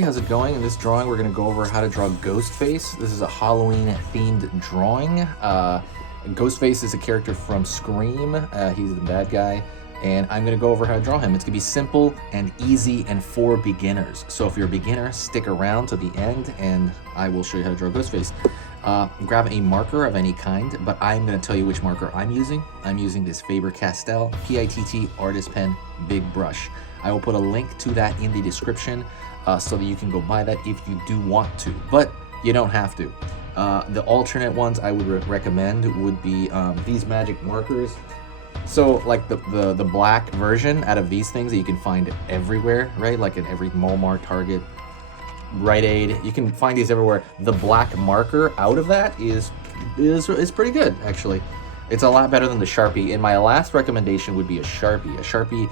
everybody, how's it going? In this drawing we're going to go over how to draw Ghostface. This is a Halloween themed drawing. Ghostface is a character from Scream. He's the bad guy, and I'm going to go over how to draw him. It's going to be simple and easy and for beginners. So if you're a beginner, stick around to the end and I will show you how to draw Ghostface. Grab a marker of any kind, but I'm going to tell you which marker I'm using. I'm using this Faber-Castell PITT Artist Pen Big Brush. I will put a link to that in the description so that you can go buy that if you do want to, but you don't have to. The alternate ones I would recommend would be these magic markers. So like the black version out of these things that you can find everywhere, right? Like in every Walmart, Target, Rite Aid, you can find these everywhere. The black marker out of that is pretty good, actually. It's a lot better than the Sharpie. And my last recommendation would be a Sharpie. A Sharpie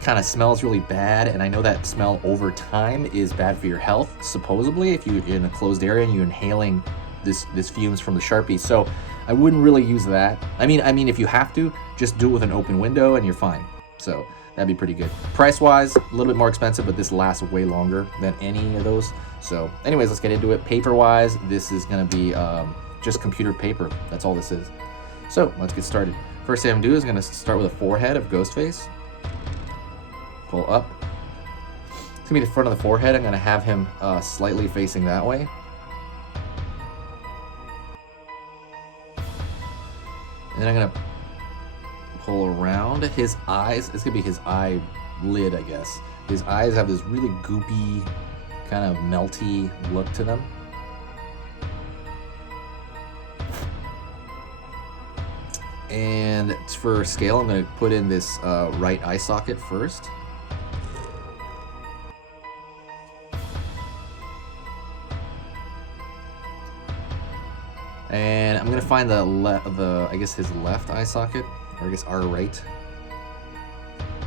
kind of smells really bad, and I know that smell over time is bad for your health, supposedly, if you're in a closed area and you're inhaling this fumes from the Sharpie. So I wouldn't really use that. I mean, if you have to, just do it with an open window and you're fine. So that'd be pretty good. Price-wise, a little bit more expensive, but this lasts way longer than any of those. So anyways, let's get into it. Paper-wise, this is gonna be just computer paper. That's all this is. So let's get started. First thing I'm gonna do is gonna start with a forehead of Ghostface. Pull up. It's gonna be the front of the forehead. I'm gonna have him slightly facing that way. And then I'm gonna pull around his eyes. It's gonna be his eyelid, I guess. His eyes have this really goopy, kind of melty look to them. And for scale, I'm gonna put in this right eye socket first. And I'm gonna find I guess his left eye socket, or I guess our right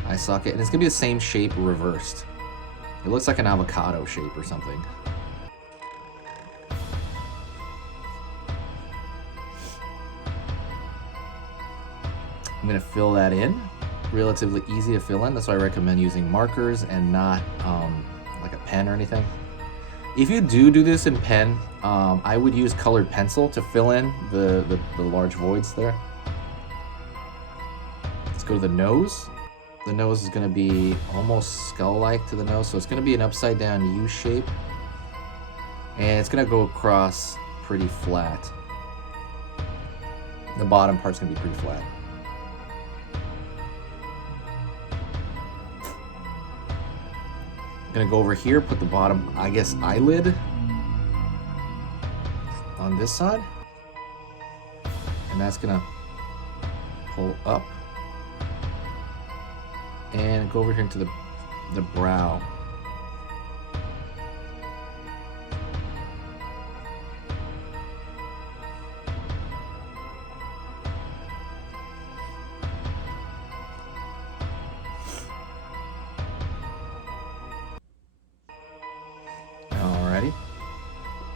eye socket, and it's gonna be the same shape reversed. It looks like an avocado shape or something. I'm gonna fill that in. Relatively easy to fill in. That's why I recommend using markers and not like a pen or anything. If you do this in pen, I would use colored pencil to fill in the large voids there. Let's go to the nose. The nose is gonna be almost skull-like to the nose, so it's gonna be an upside down U shape. And it's gonna go across pretty flat. The bottom part's gonna be pretty flat. I'm gonna go over here, put the bottom, I guess, eyelid on this side, and that's gonna pull up and go over here into the brow.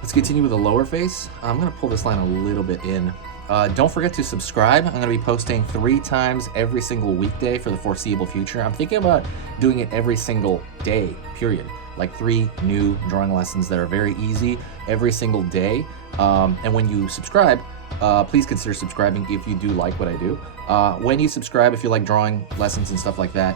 Let's continue with the lower face. I'm gonna pull this line a little bit in. Don't forget to subscribe. I'm gonna be posting 3 times every single weekday for the foreseeable future. I'm thinking about doing it every single day, period. Like 3 new drawing lessons that are very easy every single day. And when you subscribe, please consider subscribing if you do like what I do. When you subscribe, if you like drawing lessons and stuff like that,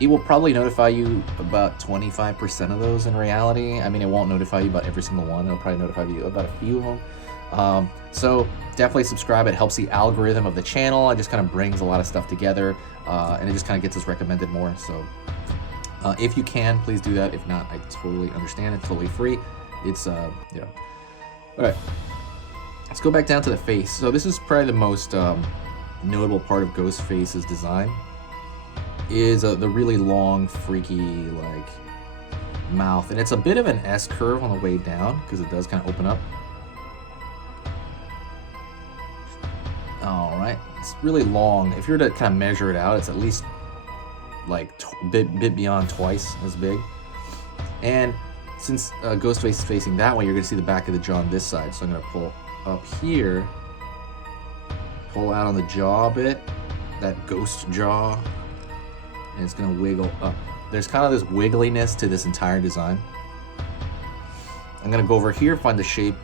it will probably notify you about 25% of those in reality. I mean, it won't notify you about every single one. It'll probably notify you about a few of them. So definitely subscribe. It helps the algorithm of the channel. It just kind of brings a lot of stuff together, and it just kind of gets us recommended more. So if you can, please do that. If not, I totally understand. It's totally free. It's, you know. All right, let's go back down to the face. So this is probably the most notable part of Ghostface's design. Is the really long, freaky, like, mouth. And it's a bit of an S curve on the way down, because it does kind of open up. Alright, it's really long. If you were to kind of measure it out, it's at least, like, bit beyond twice as big. And since Ghostface is facing that way, you're going to see the back of the jaw on this side. So I'm going to pull up here, pull out on the jaw a bit, that ghost jaw, and it's going to wiggle up. there's kind of this wiggliness to this entire design. I'm gonna go over here, find the shape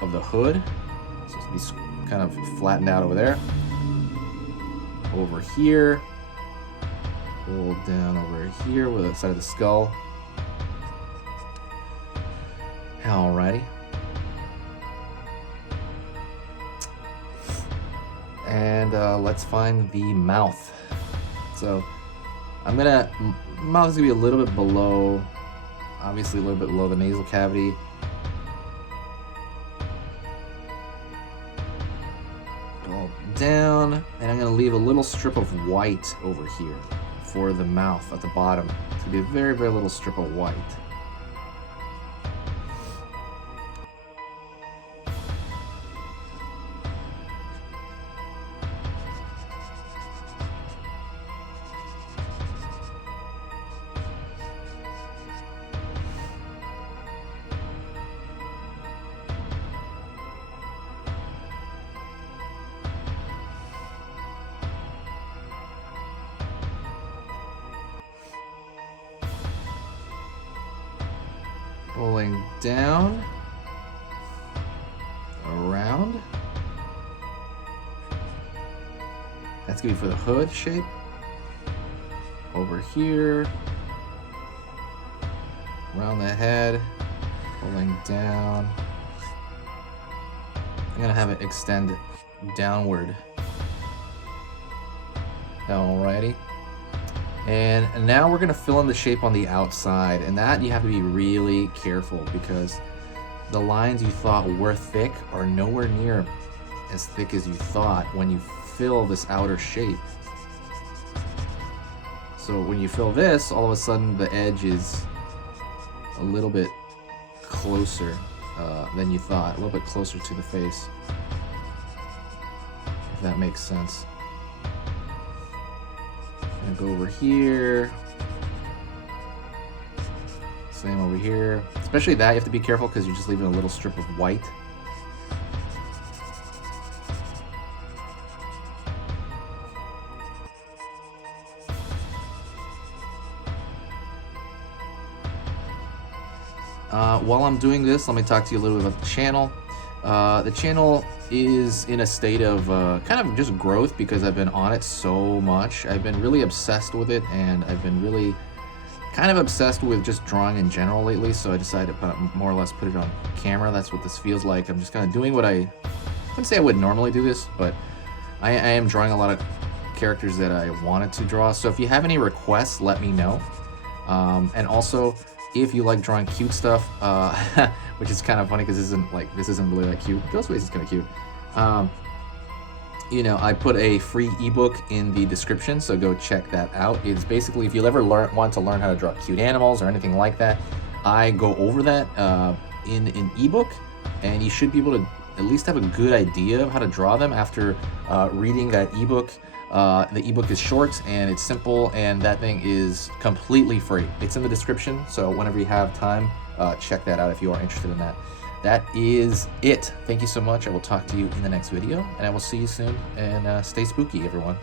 of the hood. So it's gonna be kind of flattened out over there. Over here. Pull down over here with the side of the skull. Alrighty. And let's find the mouth. So mouth is gonna be a little bit below, obviously a little bit below the nasal cavity. Pull down, and I'm gonna leave a little strip of white over here for the mouth at the bottom. It's gonna be a very, very little strip of white. Pulling down, around. That's gonna be for the hood shape. Over here, around the head, pulling down. I'm gonna have it extend downward. Alrighty. And now we're gonna fill in the shape on the outside, and that you have to be really careful because the lines you thought were thick are nowhere near as thick as you thought when you fill this outer shape. So when you fill this, all of a sudden the edge is a little bit closer than you thought, a little bit closer to the face, if that makes sense. I'm gonna go over here. Same over here. Especially that, you have to be careful because you're just leaving a little strip of white. While I'm doing this, let me talk to you a little bit about the channel. The channel is in a state of kind of just growth because I've been on it so much. I've been really obsessed with it, and I've been really kind of obsessed with just drawing in general lately, so I decided to more or less put it on camera. That's what this feels like. I'm just kind of doing what I wouldn't say I would normally do this, but I am drawing a lot of characters that I wanted to draw. So if you have any requests, let me know. And also, if you like drawing cute stuff, which is kind of funny because this isn't really that cute. Ghostface is kind of cute. You know, I put a free ebook in the description, so go check that out. It's basically, if you ever want to learn how to draw cute animals or anything like that, I go over that in an ebook, and you should be able to at least have a good idea of how to draw them after reading that ebook. The ebook is short and it's simple, and that thing is completely free. It's in the description, so whenever you have time, check that out if you are interested in that. That is it. Thank you so much. I will talk to you in the next video, and I will see you soon, and stay spooky, everyone.